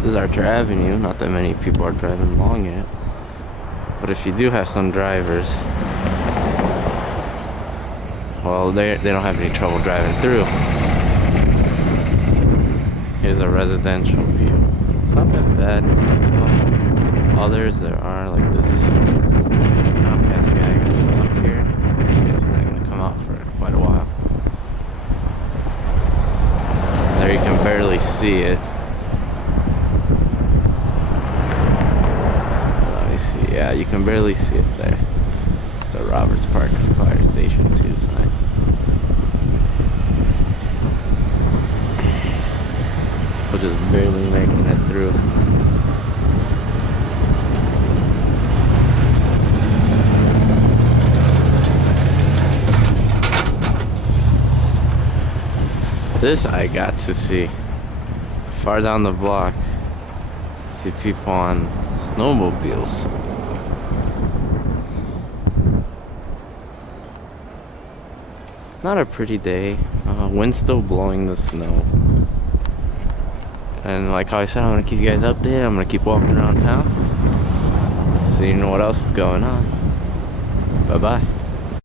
This is Archer Avenue. Not that many people are driving along it. But if you do have some drivers, well, they don't have any trouble driving through. Here's a residential view. It's not that bad in some spots. Others there are, like this Comcast guy got stuck here. It's not gonna come out for quite a while. There you can barely see it. Let me see. Yeah, you can barely see it there. It's the Roberts Park Fire Station 2 sign. We're just barely making it through. This I got to see. Far down the block, see people on snowmobiles. Not a pretty day. Wind's still blowing the snow. And like how I said, I'm gonna keep you guys updated. I'm gonna keep walking around town so you know what else is going on. Bye bye.